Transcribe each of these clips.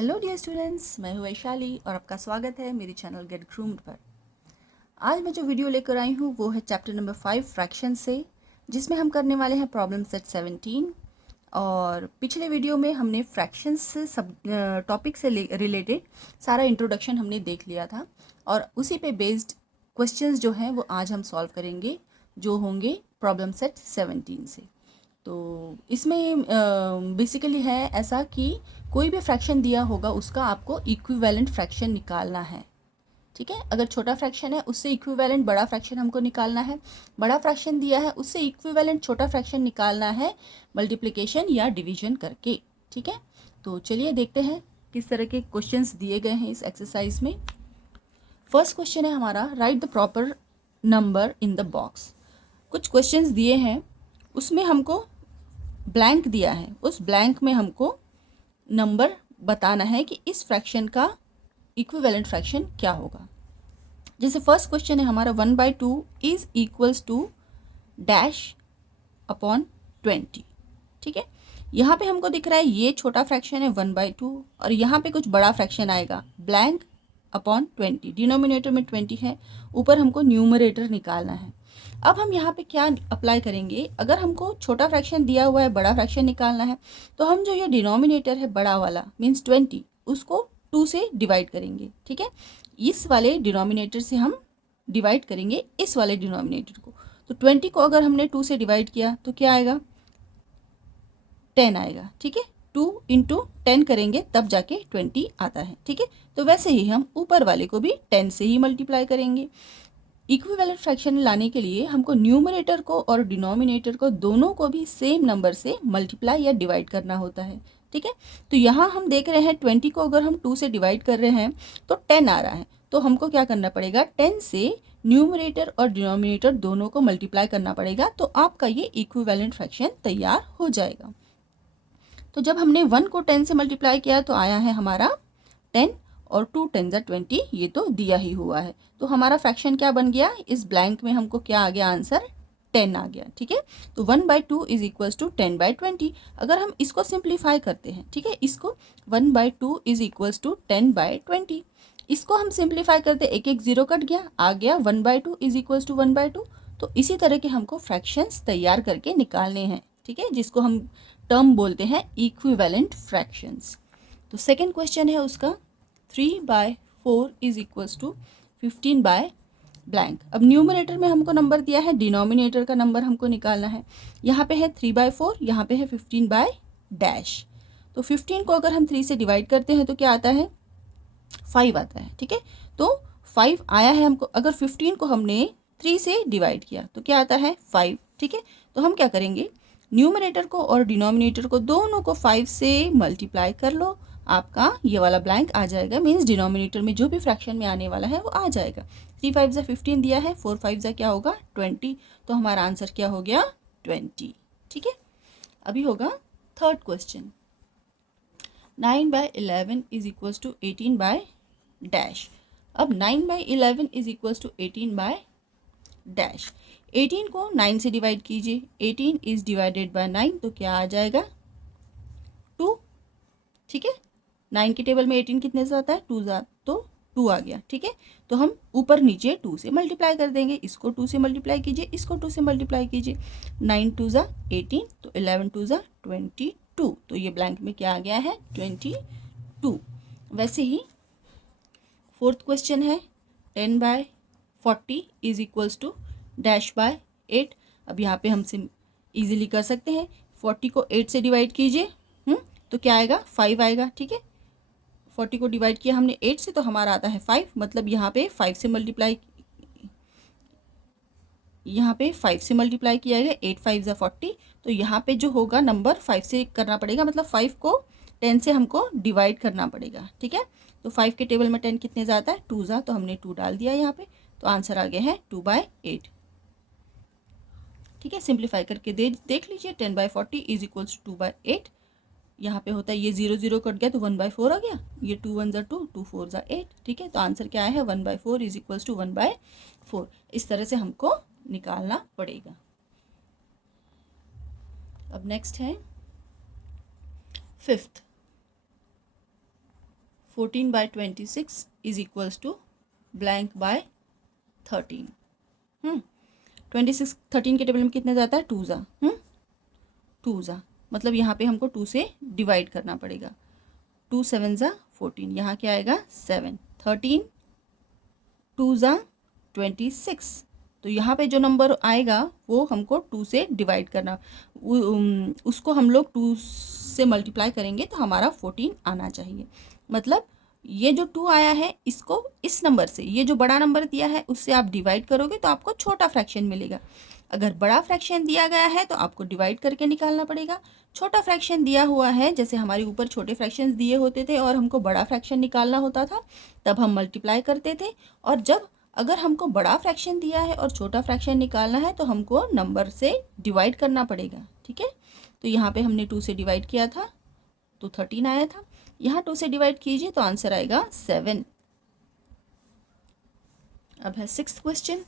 Hello dear students, मैं हूँ वैशाली और आपका स्वागत है मेरे चैनल गेट ग्रूम्ड पर। आज मैं जो वीडियो लेकर आई हूँ वो है चैप्टर नंबर 5 फ्रैक्शन से, जिसमें हम करने वाले हैं प्रॉब्लम सेट 17। और पिछले वीडियो में हमने फ्रैक्शंस से सब टॉपिक से रिलेटेड सारा इंट्रोडक्शन हमने देख लिया था और उसी पे बेस्ड क्वेश्चंस जो हैं वो आज हम सॉल्व करेंगे, जो होंगे प्रॉब्लम सेट 17 से। तो इसमें बेसिकली है ऐसा कि कोई भी फ्रैक्शन दिया होगा उसका आपको इक्विवेलेंट फ्रैक्शन निकालना है। ठीक है, अगर छोटा फ्रैक्शन है उससे इक्विवेलेंट बड़ा फ्रैक्शन हमको निकालना है, बड़ा फ्रैक्शन दिया है उससे इक्विवेलेंट छोटा फ्रैक्शन निकालना है मल्टीप्लिकेशन या डिवीजन करके। ठीक है, तो चलिए देखते हैं किस तरह के क्वेश्चंस दिए गए हैं इस एक्सरसाइज में। फर्स्ट क्वेश्चन है हमारा, right the proper number in the box. कुछ क्वेश्चंस दिए हैं, उसमें हमको ब्लैंक दिया है, उस ब्लैंक में हमको नंबर बताना है कि इस फ्रैक्शन का इक्विवेलेंट फ्रैक्शन क्या होगा। जैसे फर्स्ट क्वेश्चन है हमारा 1/2 is equals to dash upon 20। ठीक है, यहाँ पे हमको दिख रहा है ये छोटा फ्रैक्शन है 1/2 और यहाँ पे कुछ बड़ा फ्रैक्शन आएगा ब्लैंक अपॉन 20। डिनोमिनेटर में 20 है, ऊपर हमको न्यूमरेटर निकालना है। अब हम यहाँ पे क्या अप्लाई करेंगे, अगर हमको छोटा फ्रैक्शन दिया हुआ है बड़ा फ्रैक्शन निकालना है तो हम जो ये डिनोमिनेटर है बड़ा वाला मीन्स 20 उसको 2 से डिवाइड करेंगे। ठीक है, इस वाले डिनोमिनेटर से हम डिवाइड करेंगे इस वाले डिनोमिनेटर को। तो 20 को अगर हमने 2 से डिवाइड किया तो क्या आएगा, 10 आएगा। ठीक है, 2 इंटू 10 करेंगे तब जाके 20 आता है। ठीक है, तो वैसे ही हम ऊपर वाले को भी 10 से ही मल्टीप्लाई करेंगे। इक्विवेलेंट फ्रैक्शन लाने के लिए हमको न्यूमरेटर को और डिनोमिनेटर को दोनों को भी सेम नंबर से मल्टीप्लाई या डिवाइड करना होता है। ठीक है, तो यहाँ हम देख रहे हैं 20 को अगर हम 2 से डिवाइड कर रहे हैं तो 10 आ रहा है, तो हमको क्या करना पड़ेगा, 10 से न्यूमरेटर और डिनोमिनेटर दोनों को मल्टीप्लाई करना पड़ेगा, तो आपका ये इक्विवेलेंट फ्रैक्शन तैयार हो जाएगा। तो जब हमने 1 को 10 से मल्टीप्लाई किया तो आया है हमारा 10 और 2 10 = 20, ये तो दिया ही हुआ है। तो हमारा फ्रैक्शन क्या बन गया, इस ब्लैंक में हमको क्या आ गया, आंसर 10 आ गया। ठीक है, तो 1/2 इज इक्वल्स टू 10/20। अगर हम इसको सिंप्लीफाई करते हैं, ठीक है, इसको 1/2 इज इक्वल्स टू 10/20, इसको हम सिंप्लीफाई करते एक एक जीरो कट गया, आ गया 1/2 इज इक्वल्स टू 1/2। तो इसी तरह के हमको फ्रैक्शंस तैयार करके निकालने हैं। ठीक है, जिसको हम टर्म बोलते हैं इक्विवेलेंट फ्रैक्शंस। तो सेकेंड क्वेश्चन है उसका 3/4 is equals to 15 by blank. अब न्यूमरेटर में हमको नंबर दिया है, डिनोमिनेटर का नंबर हमको निकालना है। यहाँ पे है 3/4, यहाँ पे है 15 बाय डैश। तो 15 को अगर हम 3 से डिवाइड करते हैं तो क्या आता है, 5 आता है। ठीक है, तो 5 आया है हमको। अगर 15 को हमने 3 से डिवाइड किया तो क्या आता है, 5। ठीक है, तो हम क्या करेंगे, न्यूमरेटर को और डिनोमिनेटर को दोनों को 5 से मल्टीप्लाई कर लो, आपका ये वाला ब्लैंक आ जाएगा। मीन्स डिनोमिनेटर में जो भी फ्रैक्शन में आने वाला है वो आ जाएगा। 3 5 = 15 दिया है, 4 5 क्या होगा 20, तो हमारा आंसर क्या हो गया 20। ठीक है, अभी होगा third question, 9/11 is equals to 18 by dash. अब 9/11 is equals to 18 by dash. 18 को 9 से डिवाइड कीजिए, 18 इज डिवाइडेड बाय 9 तो क्या आ जाएगा 2। ठीक है, 9 की टेबल में 18 कितने से आता है, 2 ज़ा, तो 2 आ गया। ठीक है, तो हम ऊपर नीचे 2 से मल्टीप्लाई कर देंगे, इसको 2 से मल्टीप्लाई कीजिए, इसको 2 से मल्टीप्लाई कीजिए, 9 2 ज़ा 18, तो 11 2 ज़ा 22, तो ये ब्लैंक में क्या आ गया है 22। वैसे ही फोर्थ क्वेश्चन है 10/40 is equals to dash by 8। अब यहाँ पे हमसे इजीली कर सकते हैं, 40 को 8 से डिवाइड कीजिए, तो क्या आएगा 5 आएगा। ठीक है, 40 को डिवाइड किया हमने 8 से तो हमारा आता है 5, मतलब यहाँ पे 5 से मल्टीप्लाई, यहाँ पे 5 से मल्टीप्लाई किया गया, 8 5 = 40, तो यहाँ पे जो होगा नंबर 5 से करना पड़ेगा, मतलब 5 को 10 से हमको डिवाइड करना पड़ेगा। ठीक है, तो 5 के टेबल में 10 कितने से आता है 2 ज़ा, तो हमने 2 डाल दिया यहाँ पे, तो आंसर आ गया है 2/8। ठीक है, सिंप्लीफाई करके देख लीजिए, 10/40 इज इक्वल्स टू 2/8। यहाँ पे होता है ये 0 0 कट गया तो 1/4 आ गया, ये 2 1 ज़ा 2, 2 4 ज़ा 8। ठीक है, तो आंसर क्या है 1/4 इज इक्वल्स टू 1/4। इस तरह से हमको निकालना पड़ेगा। अब नेक्स्ट है fifth, 14/26 is equals to blank by 13। 26 13 के टेबल में कितने जाता है, 2 ज़ा 2 ज़ा, मतलब यहाँ पे हमको 2 से डिवाइड करना पड़ेगा। 2 7 ज़ा 14, यहाँ क्या आएगा 7, 13 2 ज़ा 26, तो यहाँ पे जो नंबर आएगा वो हमको 2 से डिवाइड करना, उसको हम लोग 2 से मल्टीप्लाई करेंगे तो हमारा 14 आना चाहिए। मतलब ये जो 2 आया है इसको इस नंबर से, ये जो बड़ा नंबर दिया है उससे आप डिवाइड करोगे तो आपको छोटा फ्रैक्शन मिलेगा। अगर बड़ा फ्रैक्शन दिया गया है तो आपको डिवाइड करके निकालना पड़ेगा। छोटा फ्रैक्शन दिया हुआ है, जैसे हमारे ऊपर छोटे फ्रैक्शंस दिए होते थे और हमको बड़ा फ्रैक्शन निकालना होता था, तब हम मल्टीप्लाई करते थे। और जब अगर हमको बड़ा फ्रैक्शन दिया है और छोटा फ्रैक्शन निकालना है तो हमको नंबर से डिवाइड करना पड़ेगा। ठीक है, तो यहाँ पे हमने 2 से डिवाइड किया था तो 13 आया था, यहाँ 2 से डिवाइड कीजिए तो आंसर आएगा 7। अब है 6th question,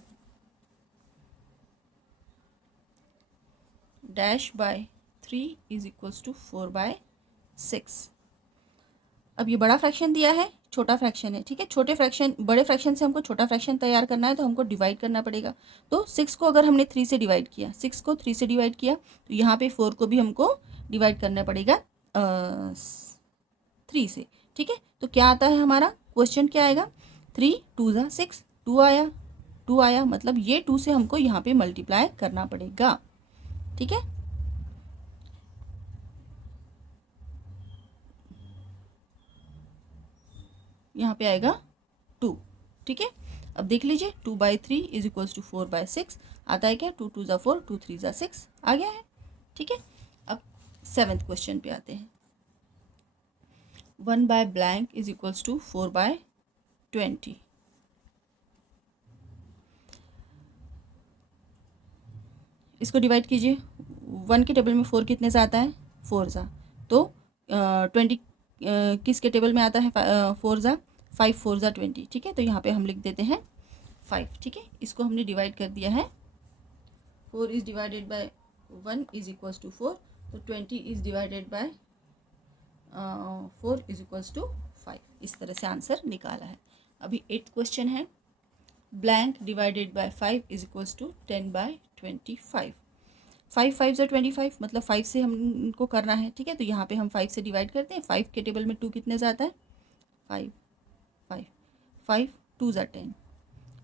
-3 is equals to 4/6। अब ये बड़ा फ्रैक्शन दिया है, छोटा फ्रैक्शन है। ठीक है, छोटे फ्रैक्शन, बड़े फ्रैक्शन से हमको छोटा फ्रैक्शन तैयार करना है तो हमको डिवाइड करना पड़ेगा। तो 6 को अगर हमने 3 से डिवाइड किया, 6 को 3 से डिवाइड किया तो यहाँ पे 4 को भी हमको डिवाइड करना पड़ेगा 3 से। ठीक है, तो क्या आता है हमारा क्वेश्चन, क्या आएगा, 3 2 ज़ा 6, 2 आया, 2 आया, मतलब ये 2 से हमको यहाँ पे मल्टीप्लाई करना पड़ेगा। ठीक है, यहाँ पे आएगा 2। ठीक है, अब देख लीजिए 2/3 इज इक्वल्स टू 4/6 आता है क्या, 2 2 ज़ा 4, 2 3 ज़ा 6 आ गया है। ठीक है, अब 7th क्वेश्चन पे आते हैं। 1/blank is equals to 4/20। इसको डिवाइड कीजिए, 1 के टेबल में 4 कितने से आता है, 4 ज़ा, तो 20 किसके टेबल में आता है, 4 ज़ा 5, 4 ज़ा 20। ठीक है, तो यहाँ पे हम लिख देते हैं 5। ठीक है, इसको हमने डिवाइड कर दिया है, 4 is divided by 1 is equals to 4, तो 20 is divided by 4 is equals to 5। इस तरह से आंसर निकाला है। अभी 8th क्वेश्चन है, blank divided by 5 is equals to 10/25। 5 5 ज़ा 25, मतलब 5 से हमको करना है। ठीक है, तो यहाँ पे हम 5 से डिवाइड करते हैं। 5 के टेबल में 2 कितने से आता है, 5 5 5 2 ज़ा 10,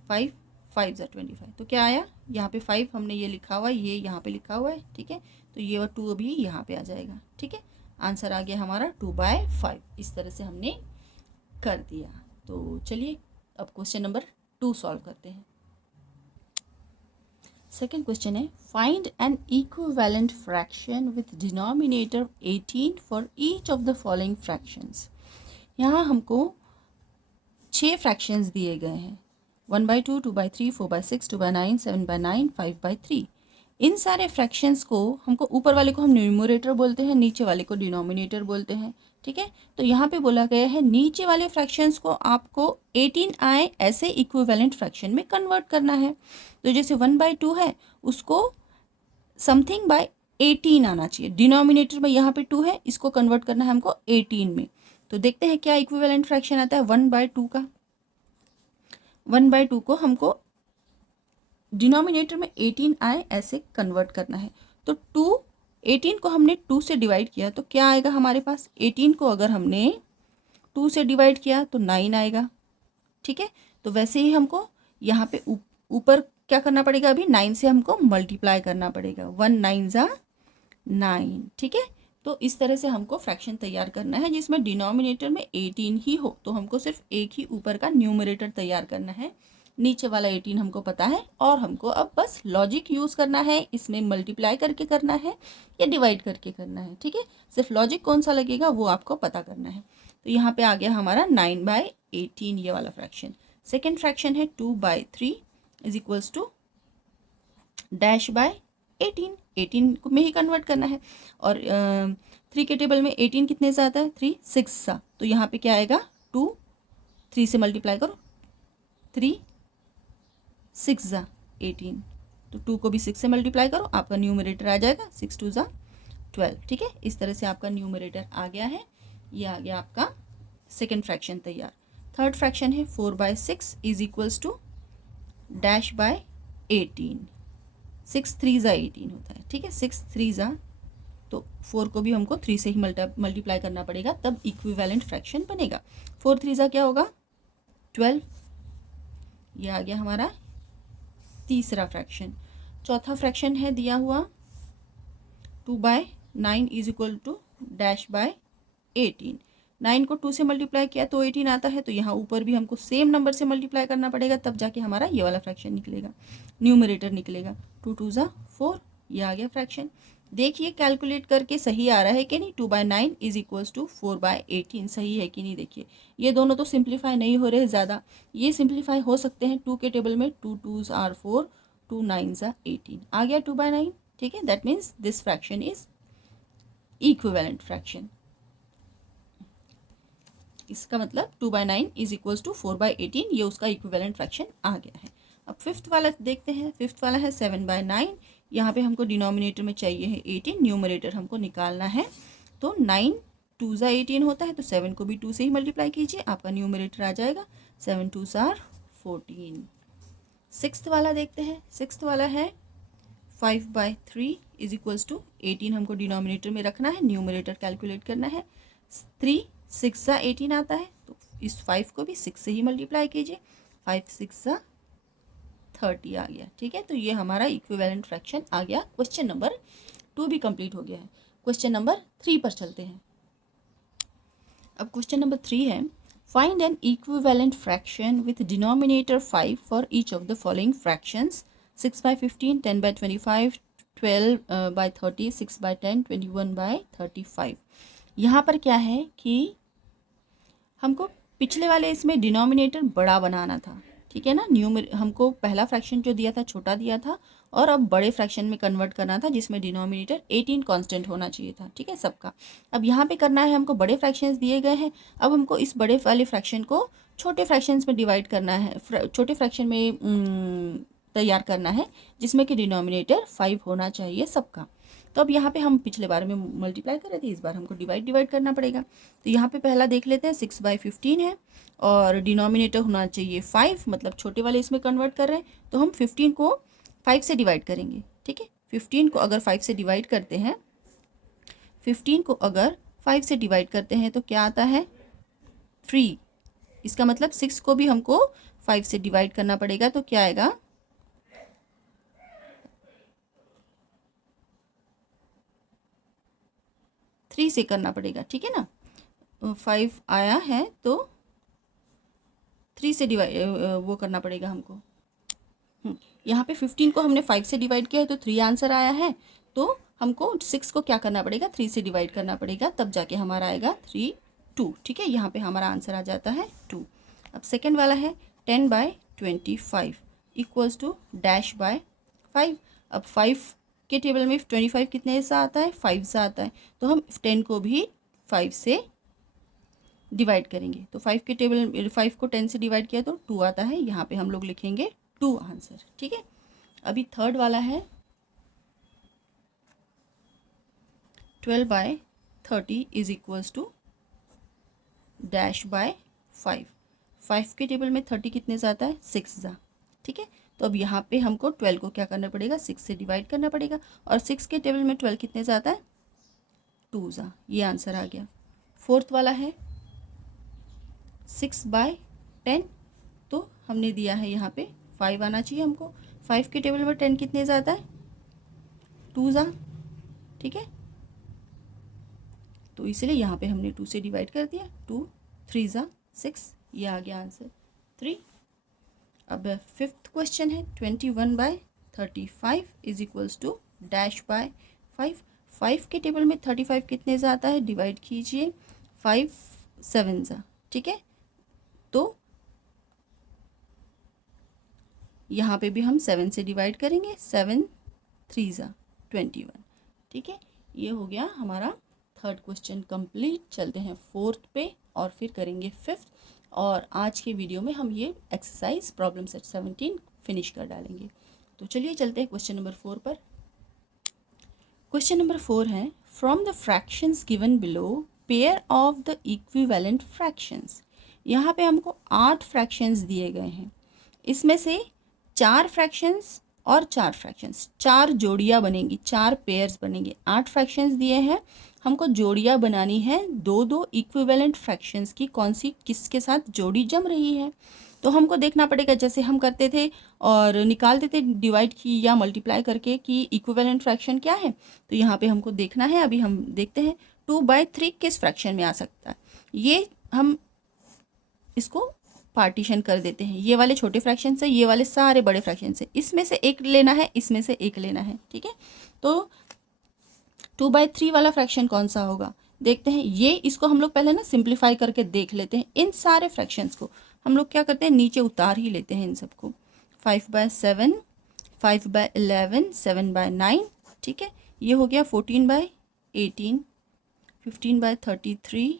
5 5 ज़ा 25, तो क्या आया, यहाँ पे 5 हमने ये लिखा हुआ है, ये यहाँ पे लिखा हुआ है। ठीक है, तो ये 2 भी यहाँ पे आ जाएगा। ठीक है, आंसर आ गया हमारा 2/5। इस तरह से हमने कर दिया। तो चलिए अब क्वेश्चन नंबर 2 सॉल्व करते हैं। सेकेंड क्वेश्चन है, find N equivalent fraction with denominator 18 for each of the following fractions. यहाँ हमको 6 फ्रैक्शंस दिए गए हैं, 1/2, 2/3, 4/6, 2/9, 7/9, 5/3। इन सारे फ्रैक्शंस को हमको, ऊपर वाले को हम न्यूमरेटर बोलते हैं, नीचे वाले को डिनोमिनेटर बोलते हैं। ठीक है, तो यहाँ पे बोला गया है नीचे वाले फ्रैक्शंस को आपको 18 आए ऐसे इक्विवेलेंट फ्रैक्शन में कन्वर्ट करना है। तो जैसे 1/2 है उसको समथिंग बाय 18 आना चाहिए। डिनोमिनेटर में यहाँ पे 2 है, इसको कन्वर्ट करना है हमको 18 में। तो देखते हैं क्या इक्विवेलेंट फ्रैक्शन आता है 1/2 का। 1/2 को हमको डिनोमिनेटर में 18 आए ऐसे कन्वर्ट करना है। तो 18 को हमने 2 से डिवाइड किया तो क्या आएगा हमारे पास, 18 को अगर हमने 2 से डिवाइड किया तो 9 आएगा। ठीक है, तो वैसे ही हमको यहाँ पे ऊपर क्या करना पड़ेगा, अभी 9 से हमको मल्टीप्लाई करना पड़ेगा, 1 9 ज़ा 9। ठीक है, तो इस तरह से हमको फ्रैक्शन तैयार करना है जिसमें डिनोमिनेटर में 18 ही हो। तो हमको सिर्फ एक ही ऊपर का न्यूमरेटर तैयार करना है, नीचे वाला 18 हमको पता है, और हमको अब बस लॉजिक यूज़ करना है, इसमें मल्टीप्लाई करके करना है या डिवाइड करके करना है। ठीक है, सिर्फ लॉजिक कौन सा लगेगा वो आपको पता करना है। तो यहाँ पे आ गया हमारा 9/18 ये वाला फ्रैक्शन। सेकेंड फ्रैक्शन है 2/3 इज इक्वल्स टू -18, 18 में ही कन्वर्ट करना है। और 3 के टेबल में 18 कितने से आता है, 3 6 सा, तो यहाँ पे क्या आएगा 2, 3 से मल्टीप्लाई करो, 3 6 ज़ा 18, तो 2 को भी 6 से मल्टीप्लाई करो, आपका न्यूमरेटर आ जाएगा 6 2 ज़ा 12। ठीक है, इस तरह से आपका न्यूमरेटर आ गया है, ये आ गया आपका सेकेंड फ्रैक्शन तैयार। थर्ड फ्रैक्शन है 4/6 is equals to dash by 18। 6 3 ज़ा 18 होता है, ठीक है। 6 3 ज़ा, तो 4 को भी हमको 3 से ही मल्टीप्लाई करना पड़ेगा, तब इक्विवेलेंट फ्रैक्शन बनेगा। 4 3 ज़ा क्या होगा 12, ये आ गया हमारा तीसरा फ्रैक्शन। चौथा फ्रैक्शन है दिया हुआ 2/9 is equal to dash by 18। 9 को 2 से मल्टीप्लाई किया तो 18 आता है, तो यहाँ ऊपर भी हमको सेम नंबर से मल्टीप्लाई करना पड़ेगा, तब जाके हमारा ये वाला फ्रैक्शन निकलेगा, न्यूमरेटर निकलेगा। 2 2 ज़ा 4, ये आ गया फ्रैक्शन। देखिए कैलकुलेट करके सही आ रहा है कि नहीं। 2/9 इज इक्वल्स टू 4/18 सही है कि नहीं। देखिए ये दोनों तो सिंप्लीफाई नहीं हो रहे ज़्यादा, ये सिंप्लीफाई हो सकते हैं। 2 के टेबल में 2 2s are 4, 2 9s are 18, आ गया 2/9, ठीक है। That means this fraction is equivalent fraction. इसका मतलब 2/9 इज इक्वल्स टू 4/18, ये उसका इक्विवेलेंट फ्रैक्शन आ गया है। अब फिफ्थ वाला देखते हैं। फिफ्थ वाला है 7/9। यहाँ पे हमको डिनोमिनेटर में चाहिए है 18, न्यूमरेटर हमको निकालना है। तो 9 2 ज़ा 18 होता है, तो 7 को भी 2 से ही मल्टीप्लाई कीजिए, आपका न्यूमरेटर आ जाएगा 7 2s are 14। सिक्स्थ वाला देखते हैं। सिक्स्थ वाला है 5/3 इज इक्वल्स टू 18, हमको डिनोमिनेटर में रखना है, न्यूमरेटर कैलकुलेट करना है। 3 6 ज़ा 18 आता है, तो इस 5 को भी 6 से ही मल्टीप्लाई कीजिए, 5 6 ज़ा 30 आ गया, ठीक है। तो ये हमारा इक्विवेलेंट फ्रैक्शन आ गया। क्वेश्चन नंबर 2 भी कंप्लीट हो गया है। क्वेश्चन नंबर 3 पर चलते हैं। अब क्वेश्चन नंबर 3 है, find N equivalent fraction with denominator 5 for each of the following fractions 6/15, 10/25, 12/30, 6/10, 21/35। यहाँ पर क्या है कि हमको पिछले वाले इसमें डिनोमिनेटर बड़ा बनाना था, ठीक है ना। हमको पहला फ्रैक्शन जो दिया था छोटा दिया था, और अब बड़े फ्रैक्शन में कन्वर्ट करना था जिसमें डिनोमिनेटर 18 कांस्टेंट होना चाहिए था, ठीक है सबका। अब यहाँ पे करना है, हमको बड़े फ्रैक्शंस दिए गए हैं। अब हमको इस बड़े वाले फ्रैक्शन को छोटे फ्रैक्शंस में डिवाइड करना है, छोटे फ्रैक्शन में तैयार करना है, जिसमें कि डिनोमिनेटर 5 होना चाहिए सबका। तो अब यहाँ पे हम पिछले बार में मल्टीप्लाई कर रहे थे, इस बार हमको डिवाइड करना पड़ेगा। तो यहाँ पे पहला देख लेते हैं, 6/15 है और डिनोमिनेटर होना चाहिए 5, मतलब छोटे वाले इसमें कन्वर्ट कर रहे हैं, तो हम 15 को 5 से डिवाइड करेंगे, ठीक है। 15 को अगर 5 से डिवाइड करते हैं, 15 को अगर 5 से डिवाइड करते हैं तो क्या आता है 3। इसका मतलब 6 को भी हमको 5 से डिवाइड करना पड़ेगा, तो क्या आएगा 3 से करना पड़ेगा, ठीक है ना। 5 आया है तो 3 से डिवाइड वो करना पड़ेगा हमको। यहाँ पे 15 को हमने 5 से डिवाइड किया है तो 3 आंसर आया है, तो हमको 6 को क्या करना पड़ेगा 3 से डिवाइड करना पड़ेगा, तब जाके हमारा आएगा 3 2, ठीक है। यहाँ पे हमारा आंसर आ जाता है 2। अब सेकेंड वाला है 10/25 इक्वल्स टू डैश बाय 5। अब 5 के टेबल में 25 कितने सा आता है 5 सा आता है, तो हम 10 को भी 5 से डिवाइड करेंगे। तो 5 के टेबल 5 को 10 से डिवाइड किया तो 2 आता है, यहाँ पे हम लोग लिखेंगे 2 आंसर, ठीक है। अभी थर्ड वाला है 12/30 is equals to dash by 5। 5 के टेबल में 30 कितने से आता है 6 ज़ा, ठीक है। तो अब यहाँ पे हमको 12 को क्या करना पड़ेगा 6 से डिवाइड करना पड़ेगा, और 6 के टेबल में 12 कितने से आता है 2 ज़ा, ये आंसर आ गया। फोर्थ वाला है 6/10, तो हमने दिया है यहाँ पे 5 आना चाहिए हमको। 5 के टेबल में 10 कितने से आता है 2 ज़ा, ठीक है। तो इसलिए यहाँ पे हमने 2 से डिवाइड कर दिया, 2 3 ज़ा 6, ये आ गया आंसर 3। अब फिफ्थ क्वेश्चन है 21/35 is equals to dash by 5। 5 के टेबल में 35 कितने से आता है डिवाइड कीजिए, 5 7 ज़ा, ठीक है। तो यहाँ पे भी हम 7 से डिवाइड करेंगे, 7 3 ज़ा 21, ठीक है। ये हो गया हमारा थर्ड क्वेश्चन कंप्लीट। चलते हैं फोर्थ पे और फिर करेंगे फिफ्थ, और आज के वीडियो में हम ये एक्सरसाइज प्रॉब्लम सेट 17 फिनिश कर डालेंगे। तो चलिए चलते हैं क्वेश्चन नंबर 4 पर। क्वेश्चन नंबर 4 है, from the fractions given below pair of the equivalent fractions. यहाँ पे हमको 8 फ्रैक्शंस दिए गए हैं, इसमें से 4 फ्रैक्शंस और 4 फ्रैक्शंस, 4 जोड़ियाँ बनेंगी, 4 पेयर्स बनेंगे। 8 फ्रैक्शंस दिए हैं, हमको जोड़ियाँ बनानी है दो दो इक्विवेलेंट फ्रैक्शंस की, कौन सी किसके साथ जोड़ी जम रही है। तो हमको देखना पड़ेगा, जैसे हम करते थे और निकालते थे डिवाइड की या मल्टीप्लाई करके कि इक्विवेलेंट फ्रैक्शन क्या है। तो यहाँ पे हमको देखना है, अभी हम देखते हैं 2/3 किस फ्रैक्शन में आ सकता है। ये हम इसको पार्टीशन कर देते हैं, ये वाले छोटे फ्रैक्शन से, ये वाले सारे बड़े फ्रैक्शन से, इसमें से एक लेना है, इसमें से एक लेना है, ठीक है। तो 2/3 वाला फ्रैक्शन कौन सा होगा, देखते हैं। ये इसको हम लोग पहले ना सिंप्लीफाई करके देख लेते हैं। इन सारे फ्रैक्शंस को हम लोग क्या करते हैं, नीचे उतार ही लेते हैं इन सबको। 5/7, 5/11, 7/9, ठीक है। ये हो गया 14/18, 15/33,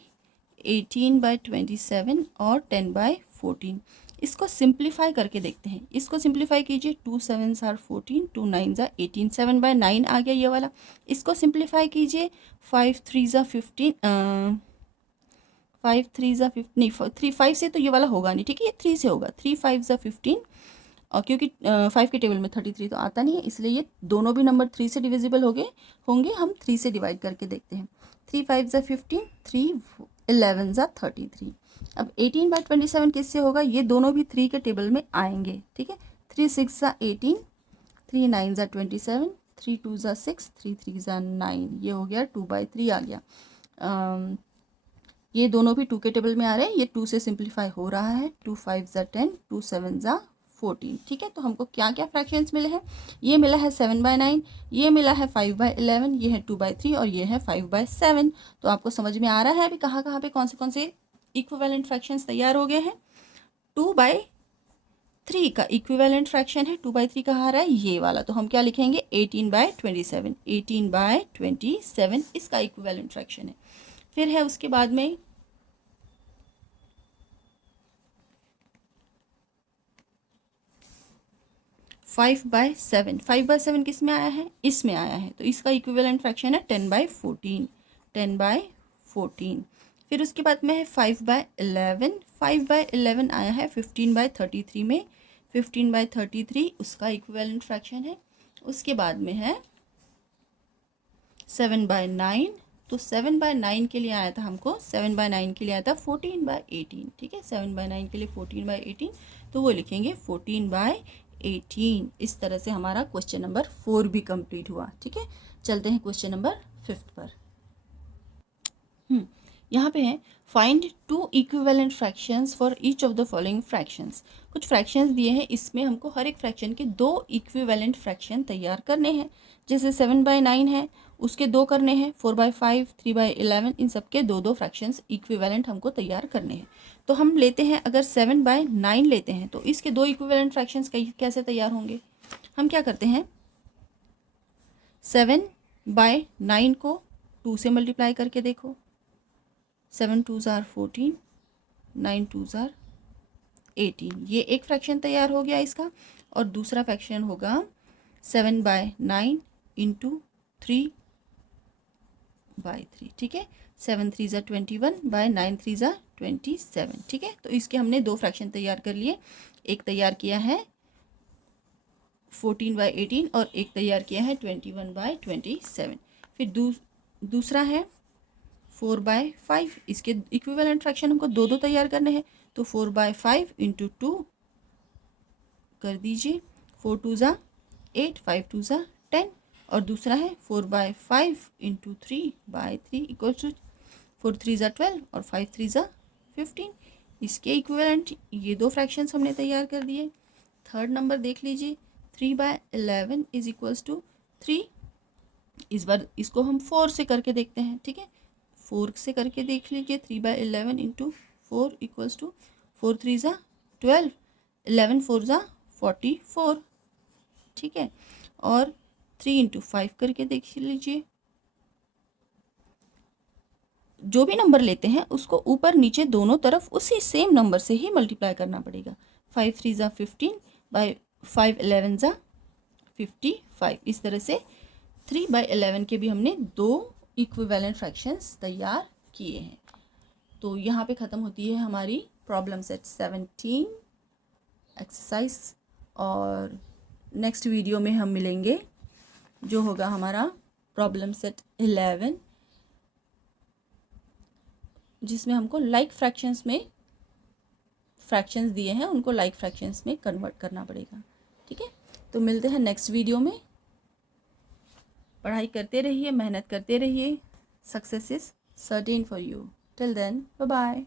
18/27 और 10/14। इसको सिंप्लीफाई करके देखते हैं। इसको सिंप्लीफाई कीजिए, 2 7s are 14, 2 9s are 18, 7/9 आ गया ये वाला। इसको सिंप्लीफाई कीजिए, 5 3s are 15, 5 3s are 15 नहीं, 3 5 से तो ये वाला होगा नहीं, ठीक है, ये 3 से होगा। 3 5s are 15, और क्योंकि 5 के टेबल में 33 तो आता नहीं है, इसलिए ये दोनों भी नंबर 3 से डिविजिबल होंगे। हम 3 से डिवाइड करके देखते हैं। 3 5s are 15, 3 11s are 33। अब 18/27 किससे होगा, ये दोनों भी 3 के टेबल में आएंगे, ठीक है। 3 6s are 18, 3 9s are 27, 3 2s are 6, 3 3s are 9। ये हो गया 2/3 आ गया। ये दोनों भी 2 के टेबल में आ रहे हैं, ये 2 से सिंप्लीफाई हो रहा है। 2 5s are 10, 2 7s are 14, ठीक है। तो हमको क्या क्या फ्रैक्शंस मिले हैं, ये मिला है 7/9, ये मिला है 5/11, ये है 2/3 और ये है 5/7। तो आपको समझ में आ रहा है अभी कहाँ कहाँ पे कौन से इक्विवेलेंट फ्रैक्शंस तैयार हो गए हैं। 2/3 का इक्विवेलेंट फ्रैक्शन है, 2/3 कहाँ आ रहा है, ये वाला। तो हम क्या लिखेंगे, 18/27, 18/27 इसका इक्विवेलेंट फ्रैक्शन है। फिर है उसके बाद में 5/7, 5/7 किस में आया है, इसमें आया है, तो इसका इक्विवेलेंट फ्रैक्शन है 10/14, 10/14। फिर उसके बाद में है 5/11, 5/11 आया है 15/33 में, 15/33 उसका इक्विवेलेंट फ्रैक्शन है। उसके बाद में है 7/9, तो 7/9 के लिए आया था हमको, 7/9 के लिए आया था 14/18, ठीक है। 7/9 के लिए 14/18, तो वो लिखेंगे 14/18। इस तरह से हमारा क्वेश्चन नंबर 4 भी कंप्लीट हुआ, ठीक है। चलते हैं क्वेश्चन नंबर 5 पर। यहाँ पे है find 2 equivalent fractions for each of the following fractions. कुछ फ्रैक्शंस दिए हैं, इसमें हमको हर एक फ्रैक्शन के 2 इक्विवेलेंट फ्रैक्शन तैयार करने हैं। जैसे 7/9 है, उसके 2 करने हैं, 4/5, 3/11, इन सब के 2 फ्रैक्शंस इक्विवेलेंट हमको तैयार करने हैं। तो हम लेते हैं, अगर 7/9 लेते हैं तो इसके 2 इक्विवेलेंट फ्रैक्शंस कैसे तैयार होंगे। हम क्या करते हैं, 7/9 को 2 से मल्टीप्लाई करके देखो, 7 2s are 14, 9 2s are 18। ये एक फ्रैक्शन तैयार हो गया इसका। और दूसरा फ्रैक्शन होगा 7/9 इंटू 3/3, ठीक है। 7 3s are 21 bye 9 3s are 27, ठीक है। तो इसके हमने 2 फ्रैक्शन तैयार कर लिए, एक तैयार किया है 14/18 और एक तैयार किया है 21/27। फिर दूसरा है 4/5, इसके इक्विवेलेंट फ्रैक्शन हमको 2 तैयार करने हैं, तो 4/5 इंटू 2 कर दीजिए, 4 2s are 8, 5 2s are 10। और दूसरा है 4/5 into 3/3 equal to 4 3s are 12 और 5 3s are 15। इसके इक्विवेलेंट ये 2 फ्रैक्शंस हमने तैयार कर दिए। थर्ड नंबर देख लीजिए, 3/11 इज इक्वल्स टू 3। इस बार इसको हम 4 से करके देखते हैं, ठीक है। 4 से करके देख लीजिए, 3/11 into 4 equals to 4 3s are 12, 11 4s are 44, ठीक है। और 3 इंटू 5 करके देख लीजिए। जो भी नंबर लेते हैं उसको ऊपर नीचे दोनों तरफ उसी सेम नंबर से ही मल्टीप्लाई करना पड़ेगा। 5 3s are 15 by 5 11s are 55। इस तरह से 3/11 के भी हमने 2 इक्विवेलेंट फ्रैक्शंस तैयार किए हैं। तो यहाँ पे ख़त्म होती है हमारी प्रॉब्लम सेट 17 एक्सरसाइज, और नेक्स्ट वीडियो में हम मिलेंगे जो होगा हमारा प्रॉब्लम सेट 11, जिसमें हमको लाइक फ्रैक्शंस में फ्रैक्शंस दिए हैं उनको लाइक फ्रैक्शंस में कन्वर्ट करना पड़ेगा। ठीक है, तो मिलते हैं नेक्स्ट वीडियो में। पढ़ाई करते रहिए, मेहनत करते रहिए। Success is certain for you. Till then, bye bye.